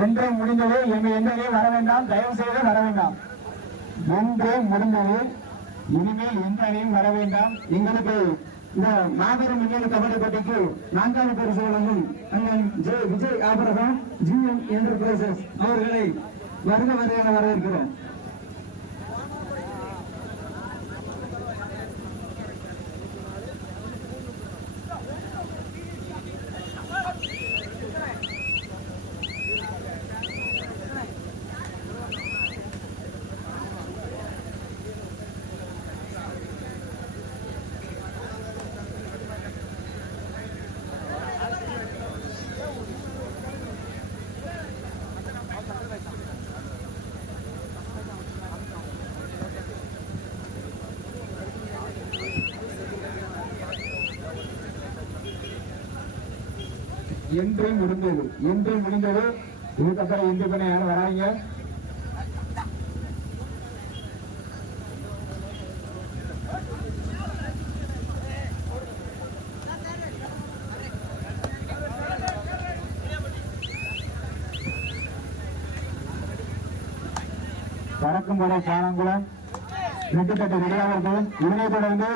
என்று முடிந்தது. எந்த வர வேண்டாம், தயவு செய்து வர வேண்டாம். என்று முடிந்தது. இனிமேல் எந்த அணியும் வர வேண்டாம். எங்களுக்கு இந்த மாபெரும் முன்னணி கபடி போட்டிக்கு 4வது பரிசு வழங்கும் விஜய் ஆபரகம் GM என்டர்பிரைசஸ் அவர்களை வருக வரவேற்கிறோம். என்று முடிந்தது. இதுக்கப்புறம் எந்த பண்ண யாரும் வராங்க. பறக்கும்படை சாணங்குளம் வெட்டுக்கட்டு ரெடியாளர்கள் இதனை தொடர்ந்து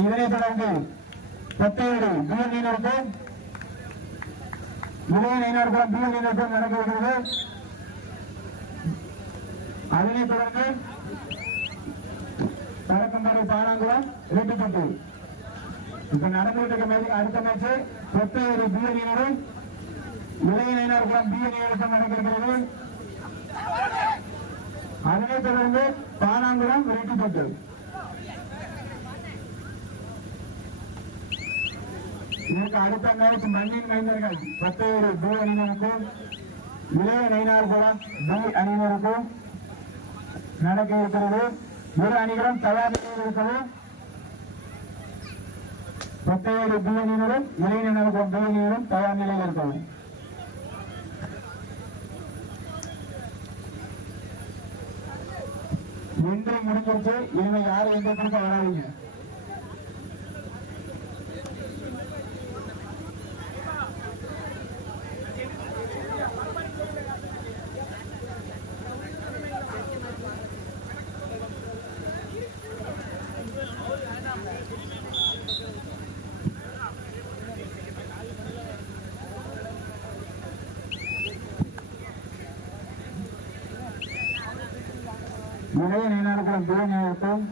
இதனை தொடர்ந்து பத்தையடி பிஎல்இனருக்கும் இளையநீனருக்கும் பிஎல்இனருக்கும் நடக்கிறது. அதனைத் தொடர்ந்து பறக்கும்படை பானாங்குளம் ரெட்டிப்பட்டு இப்ப நடந்துகிட்டு அடுத்த மேட்ச் பத்தையடி பிஎல்இனரும் இளையநீனருக்கும் பிஎல்இனருக்கும் நடக்கிறது. அதனைத் தொடர்ந்து பானாங்குளம் ரெட்டிப்பட்டு இதற்கு அடுத்த மேட்ச் மண்ணின் மைந்தர்கள் பத்தையடி பி அணியினருக்கும் இளைய நயினார்குளம் பி அணியினருக்கும் நடக்க இருக்கிறது. இரு அணிகளும் தயார் நிலையில் இருக்கிறது. பத்தையடி பி அணியினரும் இளைய நயினார்குளம் பி அணியினரும் தயார் நிலையில் இருக்கிறது. இன்று முடிஞ்சிருச்சு. இனிமே யாரும் எந்த இடத்துக்கு வராதீங்க. இளைய நயினார்குளம் பி அணியினருக்கும்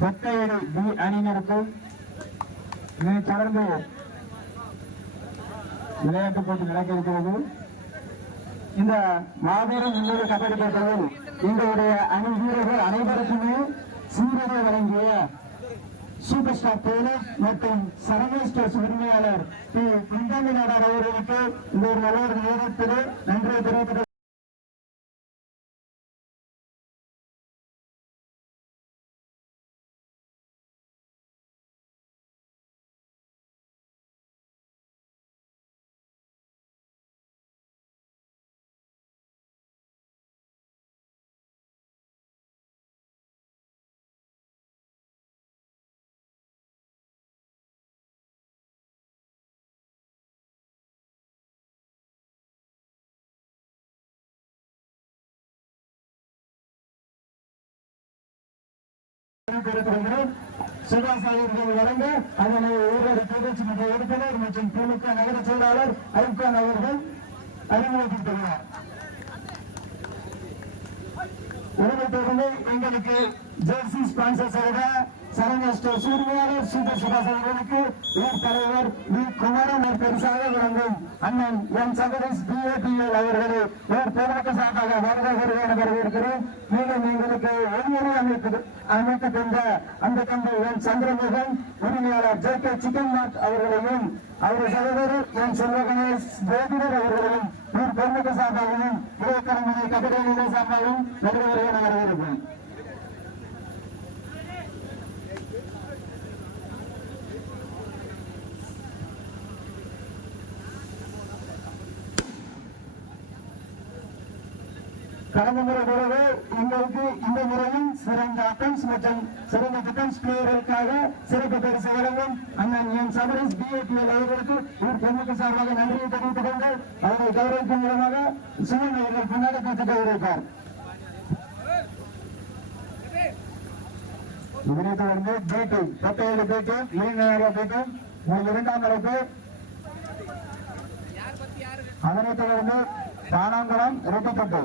பத்தையடி பி அணியினருக்கும் இதனைத் தொடர்ந்து விளையாட்டுப் போட்டி நடக்க இருக்கிறது. இந்த மாபெரும் முன்னணி கபடி போட்டியில் எங்களுடைய அணி வீரர்கள் அனைவருக்குமே சீருடை வழங்கிய சூப்பர் ஸ்டார் டெய்லர் மற்றும் சரவண ஸ்டோர்ஸ் உரிமையாளர் பந்தாமி நாடார் அவர்களுக்கு இந்த ஒரு நல்ல ஒரு நேரத்தில் நன்றியை தெரிவித்து சுகாசாயர்கள் வழங்க அதனை ஊரக பேரூராட்சி மன்ற உறுப்பினர் மற்றும் திமுக நகர செயலாளர் ஐப்கான் அவர்கள் அறிமுகப்படுத்துகிறார். இதனைத் தொடர்ந்து எங்களுக்கு ஜெர்சி ஸ்பான்சர்ஸாக சரண்யஸ்டோர் உரிமையாளர் சூப்பர் சுபாஷ் அவர்களுக்கு ஊர் தலைவர் வி குமரன் பரிசாக வழங்கும் அண்ணன் என் சகோதரி பிஏபிஎல் அவர்களை ஊர் போராட்ட சார்பாக வரவேற்கிறோம். மேலும் எங்களுக்கு ஒவ்வொரு அமைத்து கொண்ட அந்த தந்தை என் சந்திரமோகன் உரிமையாளர் ஜே.கே. சிக்கன் மார்ட் அவர்களையும் அவருடைய சகோதரர் என் செல்வகணேஷ் ஜோதிடர் அவர்களையும் ஊர் பொதுமக்க சார்பாகவும் இலக்கணமனை கட்டட நிலை சார்பாகவும் வரவேற்கிறோம். கடந்த முறை போலவே எங்களுக்கு இந்த முறையும் சிறந்த அட்டம்ஸ் மற்றும் சிறந்த டிஃபென்ஸ் பிளேயர்களுக்காக சிறப்பு பரிசு வழங்கும் அண்ணன் என் சபரீஸ் பிஏபிஎல் அவர்களுக்கு ஊர் பொதுமக்கள் சார்பாக நன்றியை தெரிவித்துக் கொண்டு அவரை கௌரவிக்கும் மூலமாக சிவன் அவர்கள் பின்னாடி பார்த்து கௌரவிப்பார். இதனை தொடர்ந்து பேட்டு 17 பேட்டு இளைஞராக பேட்டு இரண்டாம் அழைப்பு. அதனைத் தொடர்ந்து தானாங்குளம் இரட்டைப்பட்டு.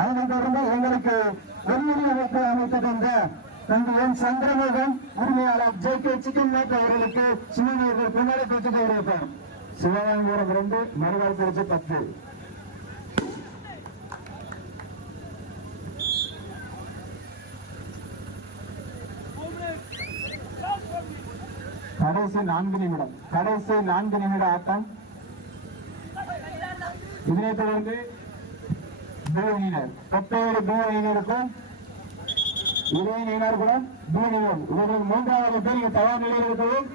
அதனைத் தொடர்ந்து எங்களுக்கு வெள்ளி அமைப்பு அமைத்து தந்த தந்தை என் சந்திரமோகன் உரிமையாளர் ஜே.கே. சிக்கன் மார்ட் அவர்களுக்கு சிவன் பின்னாடி பேச்சு கௌரவிப்பார். சிவகாங்கிபுரம் 2 மறுவாள் குறிச்சி 10. கடைசி 4 நிமிட ஆட்டம். இதனைத் தொடர்ந்து பத்தேழுக்கும் இளைஞர்களும் இவர்கள் மூன்றாவது பேர் தயார் நிலையில் இருக்கிறோம்.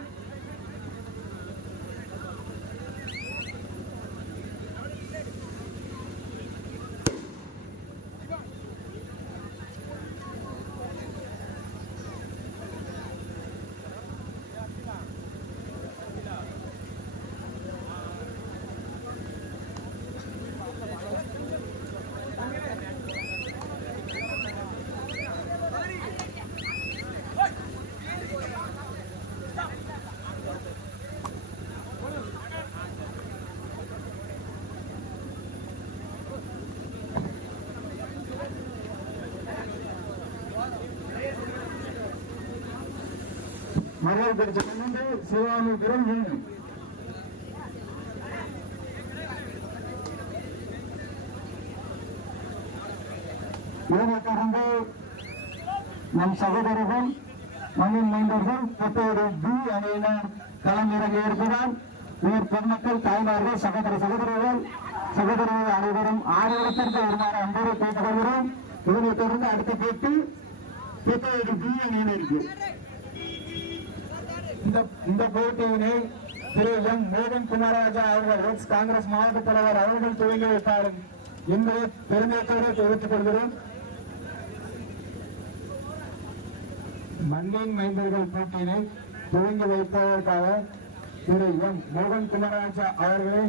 மறுபடி பிடிச்ச சிவாமிபுரம் 3. இதனைத் தொடர்ந்து நம் சகோதரர்கள் மண்ணின் மைந்தர்கள் 17 பி அணியினர் களமிறங்கி இருப்பதால் ஊர் பொதுமக்கள் தாய்மார்கள் சகோதரர்கள் அனைவரும் 6 இடத்திற்கு வருமாறு அன்போடு கேட்டுக் கொள்கிறோம். இதனைத் தொடர்ந்து அடுத்த போட்டி 17 பி அணியினருக்கு. இந்த போட்டியினை திரு எம் மோகன் குமாரராஜா அவர்கள் காங்கிரஸ் மாவட்ட தலைவர் அவர்கள் துவங்கி வைப்பார் என்பதை பெருமையோடு தெரிவித்துக் கொள்கிறோம். மண்ணின் மைந்தர்கள் போட்டியினை துவங்கி வைப்பதற்காக திரு எம் மோகன் குமாரராஜா அவர்களை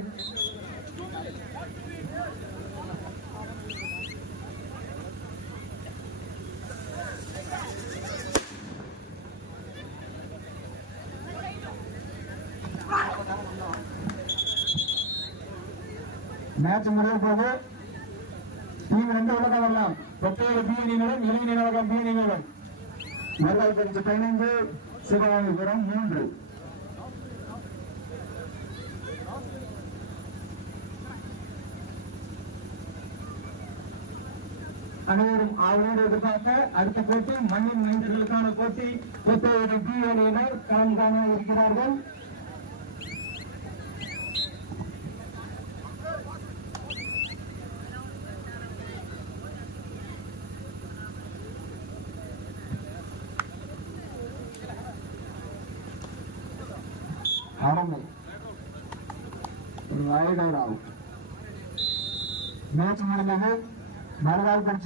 மேட்ச் முடிய போது டீம் 2 உலகம் வரலாம். 17 பி அணியினரும் இளைஞர்களும் பி அணியினரும் மறுவாய் பரிசு 15 சிவகாமிபுரம் 3. அனைவரும் அவரோடு எதிர்பார்க்க அடுத்த போட்டி மண்ணின் மைந்தர்களுக்கான போட்டி 17 பி அணியினர் களம் காண இருக்கிறார்கள். Match match